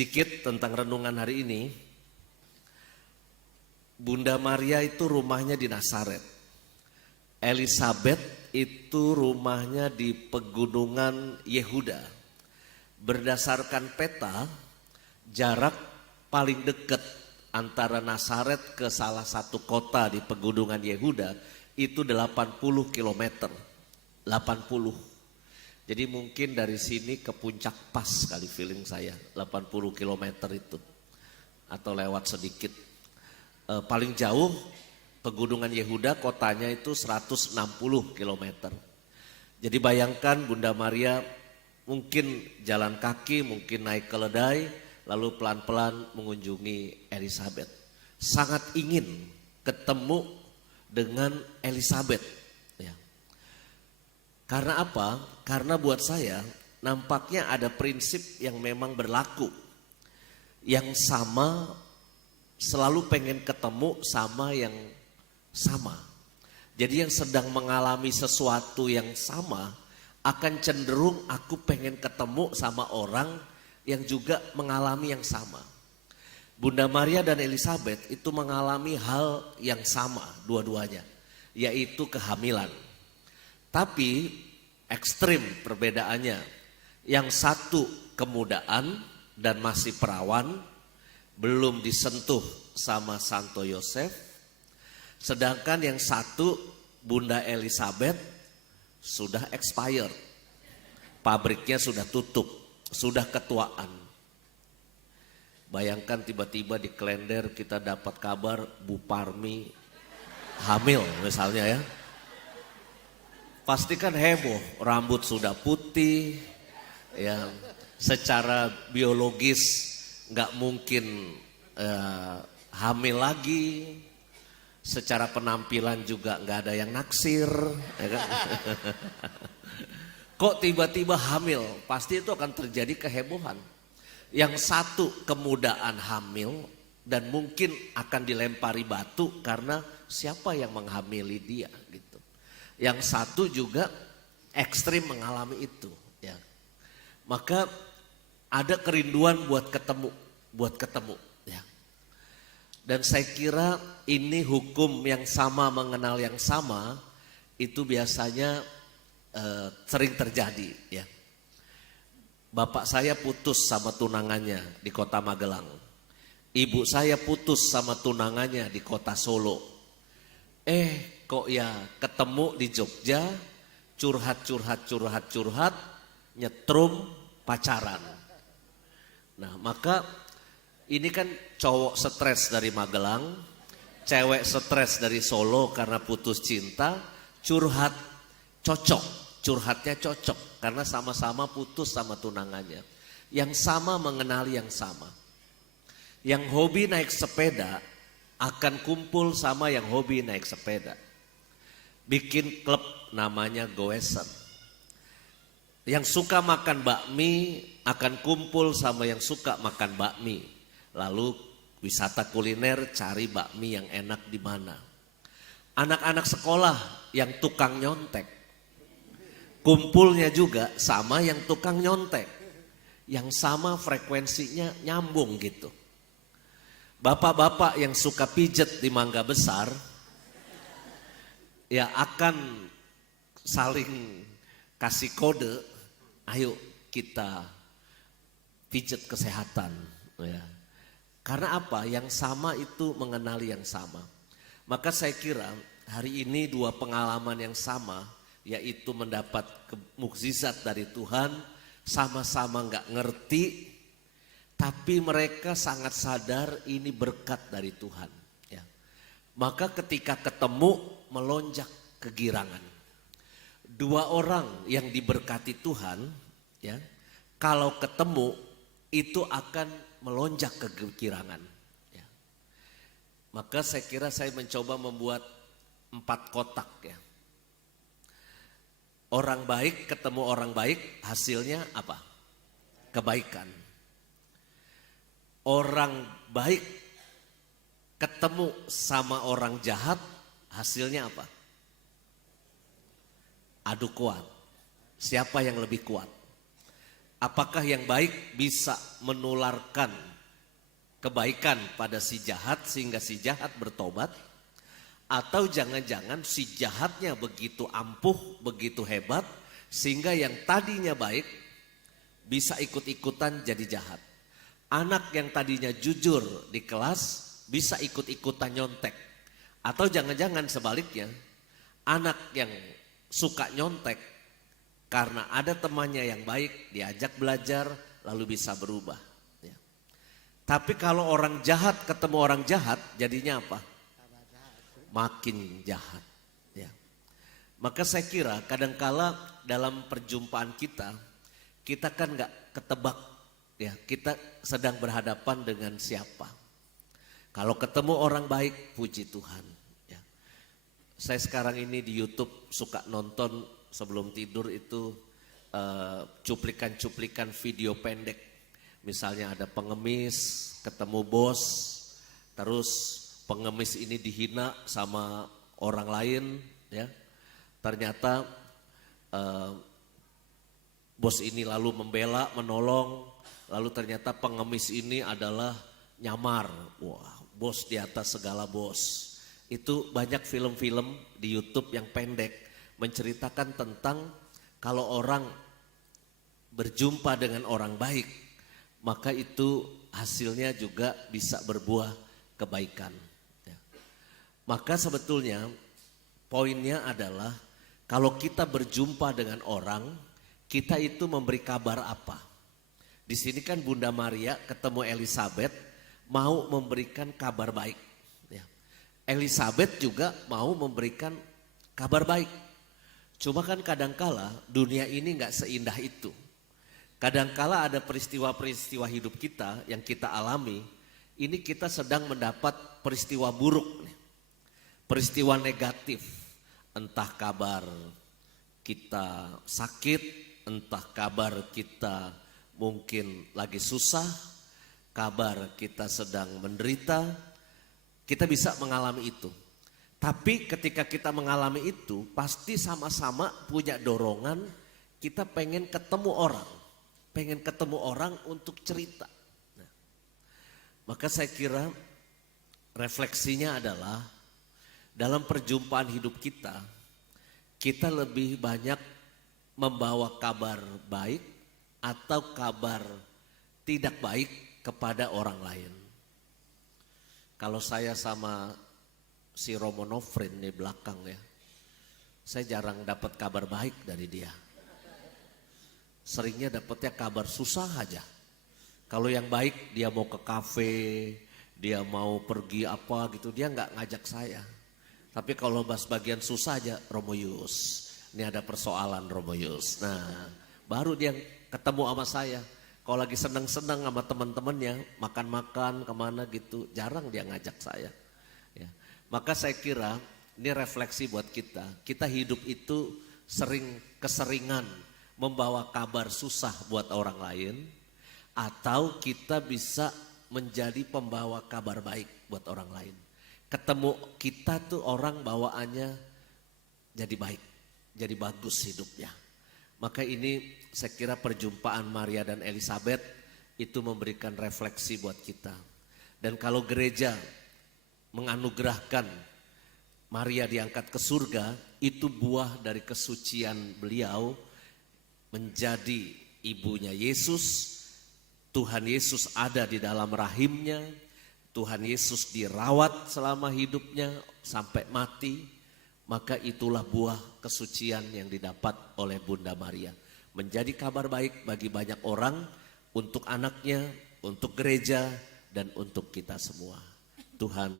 Sedikit tentang renungan hari ini. Bunda Maria itu rumahnya di Nazaret. Elizabeth itu rumahnya di pegunungan Yehuda. Berdasarkan peta, jarak paling dekat antara Nazaret ke salah satu kota di pegunungan Yehuda itu 80 km. 80. Jadi mungkin dari sini ke puncak pas kali feeling saya 80 km itu. Atau lewat sedikit. Paling jauh pegunungan Yehuda kotanya itu 160 km. Jadi bayangkan Bunda Maria mungkin jalan kaki, mungkin naik keledai, lalu pelan-pelan mengunjungi Elizabeth. Sangat ingin ketemu dengan Elizabeth. Ya. Karena apa? Karena buat saya nampaknya ada prinsip yang memang berlaku. Yang sama selalu pengen ketemu sama yang sama. Jadi yang sedang mengalami sesuatu yang sama akan cenderung aku pengen ketemu sama orang yang juga mengalami yang sama. Bunda Maria dan Elizabeth itu mengalami hal yang sama dua-duanya, yaitu kehamilan. Tapi ekstrim perbedaannya. Yang satu kemudaan dan masih perawan, belum disentuh sama Santo Yosef. Sedangkan yang satu Bunda Elizabeth sudah expired. Pabriknya sudah tutup, sudah ketuaan. Bayangkan tiba-tiba di kalender kita dapat kabar Bu Parmi hamil misalnya ya. Pasti kan heboh, rambut sudah putih, ya secara biologis nggak mungkin hamil lagi, secara penampilan juga nggak ada yang naksir, ya kan? Kok tiba-tiba hamil? Pasti itu akan terjadi kehebohan. Yang satu kemudaan hamil dan mungkin akan dilempari batu karena siapa yang menghamili dia gitu. Yang satu juga ekstrim mengalami itu. Ya. Maka ada kerinduan buat ketemu. Ya. Dan saya kira ini hukum yang sama mengenal yang sama itu biasanya sering terjadi. Ya. Bapak saya putus sama tunangannya di kota Magelang. Ibu saya putus sama tunangannya di kota Solo. Kok ya ketemu di Jogja, curhat, nyetrum, pacaran. Nah maka ini kan cowok stres dari Magelang, cewek stres dari Solo karena putus cinta, curhatnya cocok karena sama-sama putus sama tunangannya. Yang sama mengenali yang sama. Yang hobi naik sepeda akan kumpul sama yang hobi naik sepeda. Bikin klub namanya goeser. Yang suka makan bakmi akan kumpul sama yang suka makan bakmi. Lalu wisata kuliner cari bakmi yang enak di mana. Anak-anak sekolah yang tukang nyontek kumpulnya juga sama yang tukang nyontek. Yang sama frekuensinya nyambung gitu. Bapak-bapak yang suka pijet di Mangga Besar ya akan saling kasih kode, ayo kita pijet kesehatan. Ya. Karena apa? Yang sama itu mengenali yang sama. Maka saya kira hari ini dua pengalaman yang sama, yaitu mendapat mukjizat dari Tuhan, sama-sama nggak ngerti, tapi mereka sangat sadar ini berkat dari Tuhan. Ya. Maka ketika ketemu melonjak kegirangan. Dua orang yang diberkati Tuhan, ya, kalau ketemu itu akan melonjak kegirangan. Ya. Maka saya kira saya mencoba membuat 4 kotak ya. Orang baik ketemu orang baik, hasilnya apa? Kebaikan. Orang baik ketemu sama orang jahat, hasilnya apa? Adu kuat. Siapa yang lebih kuat? Apakah yang baik bisa menularkan kebaikan pada si jahat sehingga si jahat bertobat? Atau jangan-jangan si jahatnya begitu ampuh, begitu hebat sehingga yang tadinya baik bisa ikut-ikutan jadi jahat. Anak yang tadinya jujur di kelas bisa ikut-ikutan nyontek. Atau jangan-jangan sebaliknya, anak yang suka nyontek karena ada temannya yang baik diajak belajar lalu bisa berubah. Tapi kalau orang jahat ketemu orang jahat, jadinya apa? Makin jahat. Ya. Maka saya kira kadangkala dalam perjumpaan kita kan nggak ketebak. Ya, kita sedang berhadapan dengan siapa. Kalau ketemu orang baik, puji Tuhan. Ya. Saya sekarang ini di YouTube suka nonton sebelum tidur itu cuplikan-cuplikan video pendek. Misalnya ada pengemis ketemu bos, terus pengemis ini dihina sama orang lain, ya. Ternyata bos ini lalu membela, menolong, lalu ternyata pengemis ini adalah nyamar. Wah, bos di atas segala bos. Itu banyak film-film di YouTube yang pendek menceritakan tentang kalau orang berjumpa dengan orang baik, maka itu hasilnya juga bisa berbuah kebaikan. Ya. Maka sebetulnya poinnya adalah kalau kita berjumpa dengan orang, kita itu memberi kabar apa? Di sini kan Bunda Maria ketemu Elizabeth mau memberikan kabar baik. Ya. Elizabeth juga mau memberikan kabar baik. Cuma kan kadangkala dunia ini nggak seindah itu. Kadangkala ada peristiwa-peristiwa hidup kita yang kita alami, ini kita sedang mendapat peristiwa buruk, peristiwa negatif, entah kabar kita sakit, entah kabar kita mungkin lagi susah, kabar kita sedang menderita, kita bisa mengalami itu. Tapi ketika kita mengalami itu, pasti sama-sama punya dorongan, kita pengen ketemu orang untuk cerita. Nah, maka saya kira refleksinya adalah dalam perjumpaan hidup kita lebih banyak membawa kabar baik atau kabar tidak baik kepada orang lain. Kalau saya sama si Romo Nofrin di belakang ya, saya jarang dapat kabar baik dari dia. Seringnya dapatnya kabar susah aja. Kalau yang baik dia mau ke kafe, dia mau pergi apa gitu, dia nggak ngajak saya. Tapi kalau bahas bagian susah aja, Romo Yus, ini ada persoalan Romo Yus. Nah, baru dia ketemu sama saya. Kalau lagi seneng-seneng sama teman-temannya, makan-makan kemana gitu, jarang dia ngajak saya. Ya. Maka saya kira ini refleksi buat kita. Kita hidup itu keseringan membawa kabar susah buat orang lain, atau kita bisa menjadi pembawa kabar baik buat orang lain. Ketemu kita tuh orang bawaannya jadi baik, jadi bagus hidupnya. Maka ini saya kira perjumpaan Maria dan Elizabeth itu memberikan refleksi buat kita. Dan kalau gereja menganugerahkan Maria diangkat ke surga, itu buah dari kesucian beliau menjadi ibunya Yesus. Tuhan Yesus ada di dalam rahimnya, Tuhan Yesus dirawat selama hidupnya sampai mati. Maka itulah buah kesucian yang didapat oleh Bunda Maria. Menjadi kabar baik bagi banyak orang, untuk anaknya, untuk gereja, dan untuk kita semua. Tuhan